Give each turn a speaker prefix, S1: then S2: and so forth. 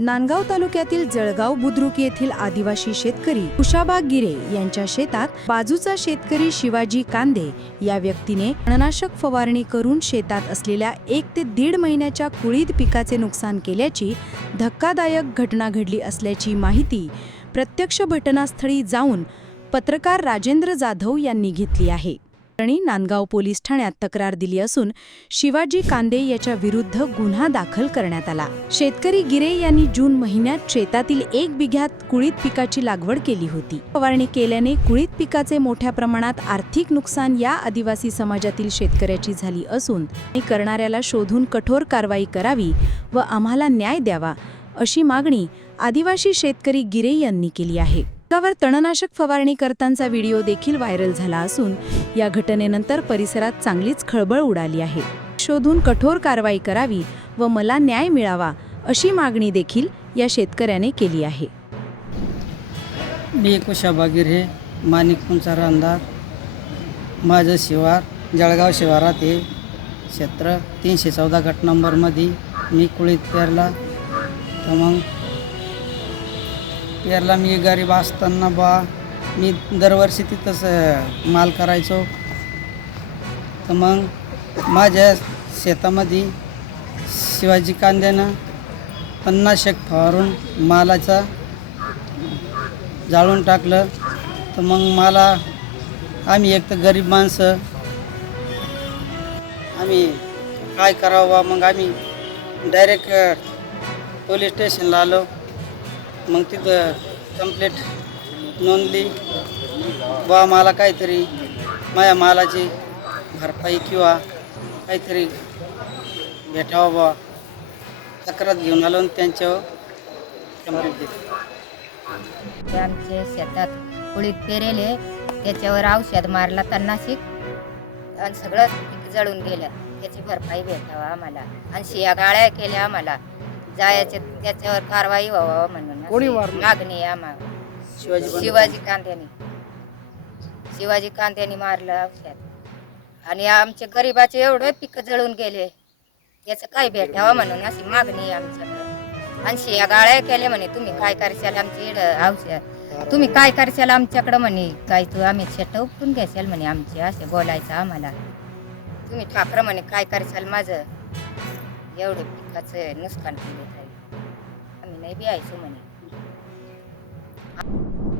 S1: नांदगाव तालुक्यातील जळगाव बुद्रुक येथील आदिवासी शेतकरी कुशाबा गिरे यांच्या शेतात बाजूचा शेतकरी शिवाजी कांदे या व्यक्तीने तणनाशक फवारणी करून शेतात असलेल्या एक ते दीड महिन्याच्या कुळीद पिकाचे नुकसान केल्याची धक्कादायक घटना घडली असल्याची माहिती प्रत्यक्ष घटनास्थळी जाऊन पत्रकार राजेंद्र जाधव यांनी घेतली आहे. नांदगाव पोलीस ठाण्यात तक्रार दिली असून शिवाजी कांदे याच्या विरुद्ध गुन्हा दाखल करण्यात आला. शेतकरी गिरे यांनी जून महिन्यात शेतातील एक बिघ्यात कुळीत पिकाची लागवड केली होती. फवारणी केल्याने कुळीत पिकाचे मोठ्या प्रमाणात आर्थिक नुकसान या आदिवासी समाजातील शेतकऱ्याची झाली असून आणि करणाऱ्याला शोधून कठोर कारवाई करावी व आम्हाला न्याय द्यावा अशी मागणी आदिवासी शेतकरी गिरे यांनी केली आहे. रक्तावर तणनाशक फवारणी करतांचा व्हिडिओ देखील व्हायरल झाला असून या घटनेनंतर परिसरात चांगलीच खळबळ उडाली आहे. शोधून कठोर कारवाई करावी व मला न्याय मिळावा अशी मागणी देखील या शेतकऱ्याने केली आहे.
S2: मी कुशाबा गिरे माणिक पुंचा माझं शिवार जळगाव शिवारात हे क्षेत्र तीनशे चौदा गट नंबरमध्ये मी कुळीत पेरला. तर मग पेरला मी गरीब असताना बा मी दरवर्षी तिथंच माल करायचो. तर मग माझ्या शेतामध्ये शिवाजी कांद्यानं पन्नास शेक फवारून मालाचा जाळून टाकलं. तर मग मला आम्ही एक तर गरीब माणसं. आम्ही काय करावं बा? मग आम्ही डायरेक्ट पोलीस स्टेशनला आलो. मग तिथं कंप्लेट नोंदली. बा मला काहीतरी माझ्या मालाची भरपाई किंवा काहीतरी भेटावा बा तक्रार घेऊन आलो आणि त्यांच्यावर कंप्लेंट दिली.
S3: ते आमचे शेतात कुळीत पेरेले त्याच्यावर औषध मारला तन्नाशिक आणि सगळं जळून गेलं. त्याची भरपाई भेटावा आम्हाला. आणि शिया गाळ्या केल्या आम्हाला. जायचे त्याच्यावर कारवाई व्हावा म्हणून.
S2: कोणी मारलं?
S3: मागणी आहे आम्हाला
S2: शिवाजी बंधू.
S3: शिवाजी कांद्यानी शिवाजी कांद्यानी मारलं औषध आणि आमचे गरिबाचे एवढे पीक जळून गेले याचं काय भेटावं म्हणून अशी मागणी आहे आमच्याकडं आणि शिया गाळ्या केल्या म्हणे तुम्ही काय करशाल आमची औषध तुम्ही काय करशाल आमच्याकडं म्हणे काय तू आम्ही शेट उपटून घ्याशाल म्हणे आमचे असे बोलायचं आम्हाला तुम्ही ठाकरं म्हणे काय करशाल माझं एवढे पिकाचं नुकसान केले ताई आम्ही नाही बियायचो म्हणे Thank you.